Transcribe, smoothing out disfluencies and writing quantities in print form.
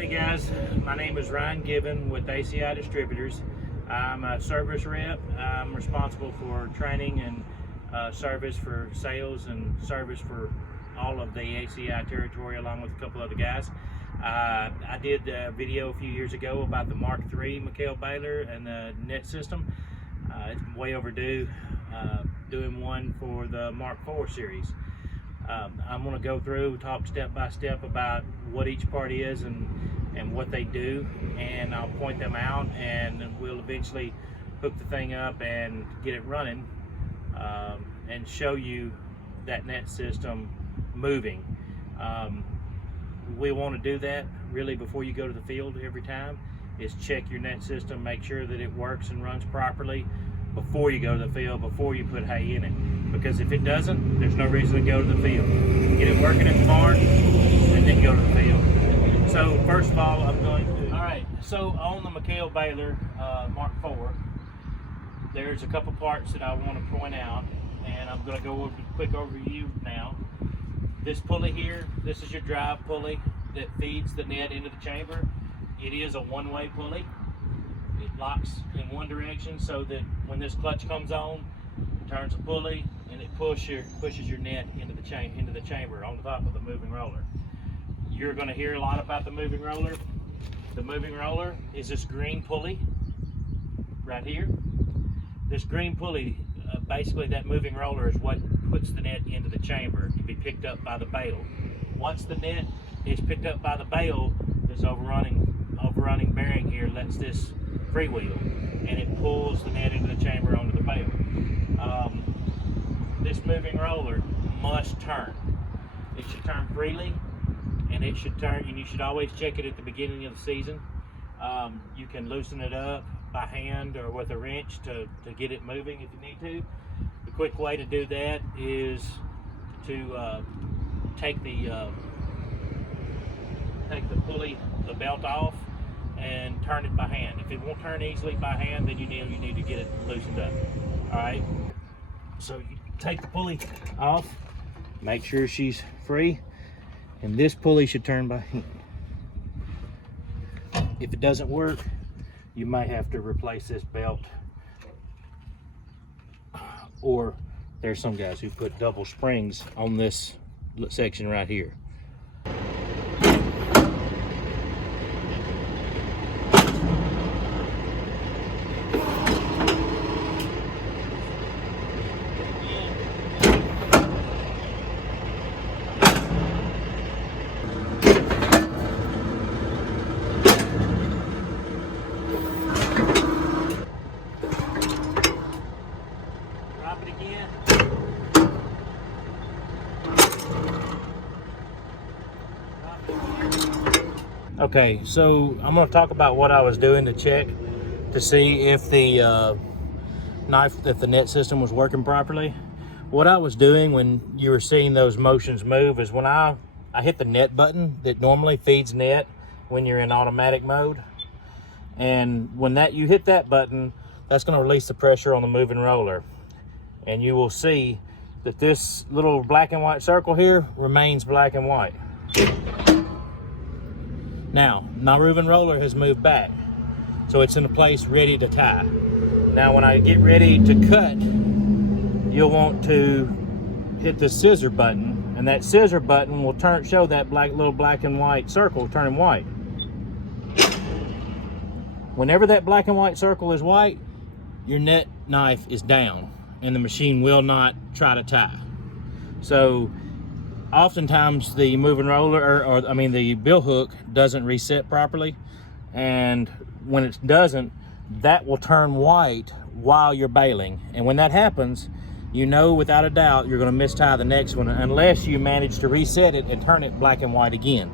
Howdy guys, my name is Ryan Given with ACI Distributors. I'm a service rep. I'm responsible for training and service for sales and service for all of the ACI territory along with a couple other guys. I did a video a few years ago about the Mark III McHale baler and the net system. It's way overdue doing one for the Mark IV series. I'm going to go through, talk step by step about what each part is and what they do, and I'll point them out, and we'll eventually hook the thing up and get it running and show you that net system moving. We want to do that really before you go to the field every time, is check your net system, make sure that it works and runs properly before you go to the field, before you put hay in it. Because if it doesn't, there's no reason to go to the field. Get it working in the barn and then go to the field. So first of all, I'm going to, so on the McHale baler Mark IV, there's a couple parts that I want to point out, and I'm going to go over a quick overview now. This pulley here, this is your drive pulley that feeds the net into the chamber. It is a one-way pulley. It locks in one direction so that when this clutch comes on, it turns a pulley and it pushes your net into the chamber on the top of the moving roller. You're going to hear a lot about the moving roller. The moving roller is this green pulley right here. This green pulley, basically that moving roller is what puts the net into the chamber to be picked up by the bale. Once the net is picked up by the bale, this overrunning bearing here lets this freewheel, and it pulls the net into the chamber onto the bale. This moving roller must turn. It should turn freely, and it should turn, and you should always check it at the beginning of the season. You can loosen it up by hand or with a wrench to get it moving if you need to. The quick way to do that is to take the pulley, the belt off, and turn it by hand. If it won't turn easily by hand, then you need to get it loosened up. All right. So you take the pulley off, make sure she's free, and this pulley should turn by hand. If it doesn't work, you might have to replace this belt, or there's some guys who put double springs on this section right here. Okay, so I'm going to talk about what I was doing to check to see if the net system was working properly. What I was doing when you were seeing those motions move is when I hit the net button that normally feeds net when you're in automatic mode, and when you hit that button, that's going to release the pressure on the moving roller, and you will see that this little black and white circle here remains black and white. Now, my moving roller has moved back, so it's in a place ready to tie. Now, when I get ready to cut, you'll want to hit the scissor button, and that scissor button will show that little black and white circle turning white. Whenever that black and white circle is white, your net knife is down, and the machine will not try to tie. So, oftentimes the moving roller, or the bill hook doesn't reset properly, and when it doesn't, that will turn white while you're baling, and when that happens, you know without a doubt you're going to mistie the next one unless you manage to reset it and turn it black and white again.